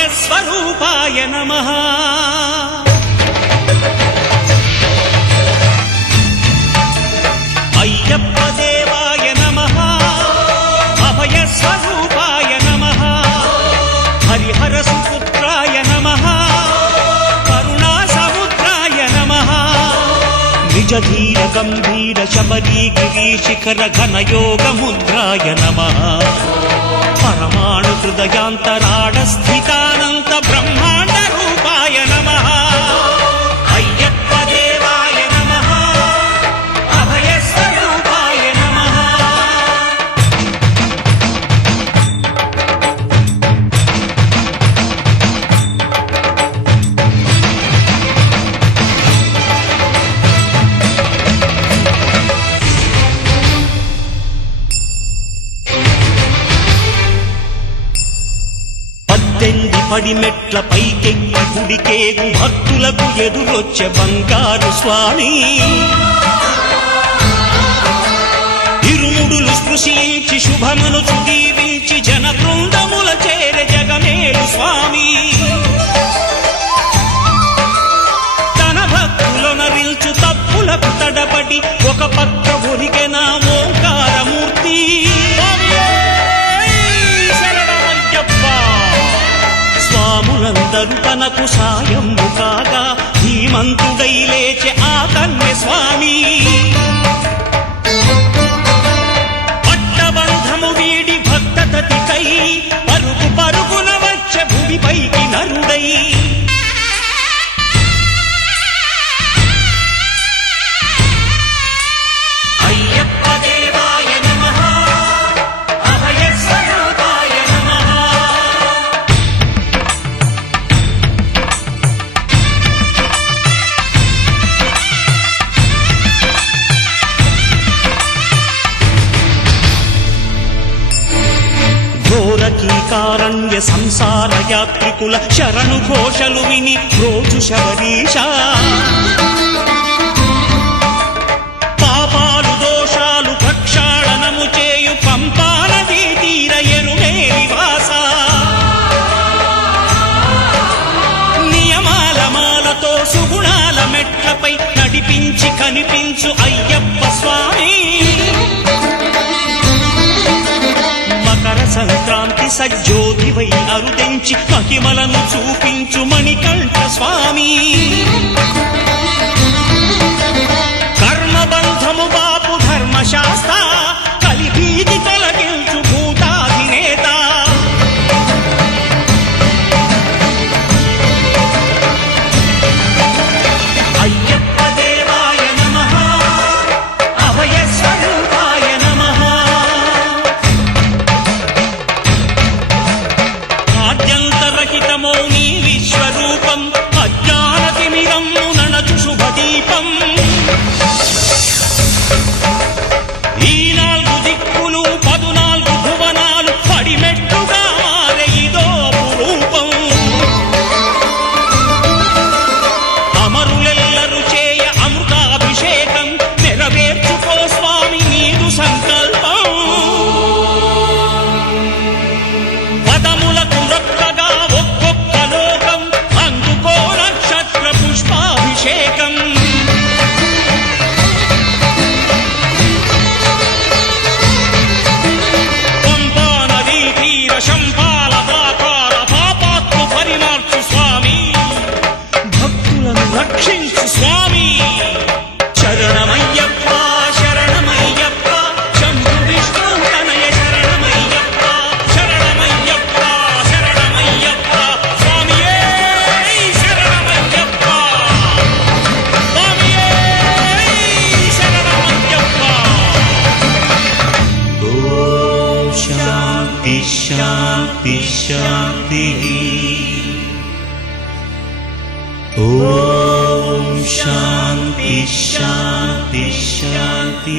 అభయస్వరూపాయ నమః అయ్యప్ప దేవాయ నమః అభయస్వరూపాయ నమః హరిహర సుపుత్రాయ నమః కరుణా సముద్రాయ నమః నిజధీర గంభీర శబరీ గిరీశిఖర ఘనయోగ ముద్రాయ నమః పరమాణు హృదయాంతరాళ స్థితానంత బ్రహ్మాండ రూపాయ నమః అయ్యప్ప దేవాయ నమః అభయస్వరూపాయ నమః పడిమెట్ల పైకెక్కి గుడికేగు భక్తులకు ఎదురొచ్చే బంగారు స్వామి ఇరుముడులు స్పృశించి శుభమనుచు దీవించి జన బృందముల చేరె జగమేలు స్వామి తన భక్తులొనరిల్చు తప్పులకు తడబడి ఒక పక్క ఒరిగెన ఓంకారమూర్తి స్వాములందరూ తనకు సాయము కాగా ధీమంతుడై లేచె ఆ కన్య స్వామి పట్టబంధము వీడి భక్తతతికై పరుగు పరుగున వచ్చె భూమిపైకి నరుడై అయ్యప్ప దేవాయ నమః అభయస్వరూపాయ నమః ఘోరకీకారణ్య సంసార యాత్రికుల శరణు ఘోషలు విని రోజు శబరీష పాపాలు దోషాలు ప్రక్షాళనము చేయు పంపా నదీ తీర ఎరుమేలి వాస నియమాల మాలతో సుగుణాల మెట్లపై నడిపించి కనిపించు అయ్యప్ప స్వామి మకర సంక్రాంతి సజ్జోతివై అరుదెంచి మహిమలను చూపించు మణికంఠ స్వామి కర్మబంధము బాపు ధర్మశాస్త్ర కలిభీతి తొలగించు భూతాధినేత అయ్యప్ప దేవాయ నమః అభయస్వరూపాయ నమః ఆద్యంతరహితమో నీ విశ్వరూపం అజ్ఞానతిమిరము ననచు శుభదీపం ఈ 4 దిక్కులు 14 భువనాలు పడిమెట్టుగా మారే ఇదో అపురూపం అమరులెల్లరు చేయ అమృతాభిషేకం నెరవేర్చుకో స్వామి నీదు సంకల్పం పదములకు రొక్కగా ఒక్కొక్క లోకం అందుకో నక్షత్ర పుష్పాభిషేకం పంపా నదీ తీర శంపాల ప్రాకార పాపాత్మ పరిమార్చు స్వామి భక్తులను రక్షించు స్వామి శరణమయ్యప్ప శరణమయ్యప్ప శంభు విష్ణు తనయ శరణమయ్యప్ప శరణమయ్యప్ప శరణమయ్యప్ప స్వామియే శరణమయ్యప్ప స్వామియే శరణమయ్యప్ప ఓం శాంతి శాంతి శాంతి ఓం శాంతి శాంతి శాంతి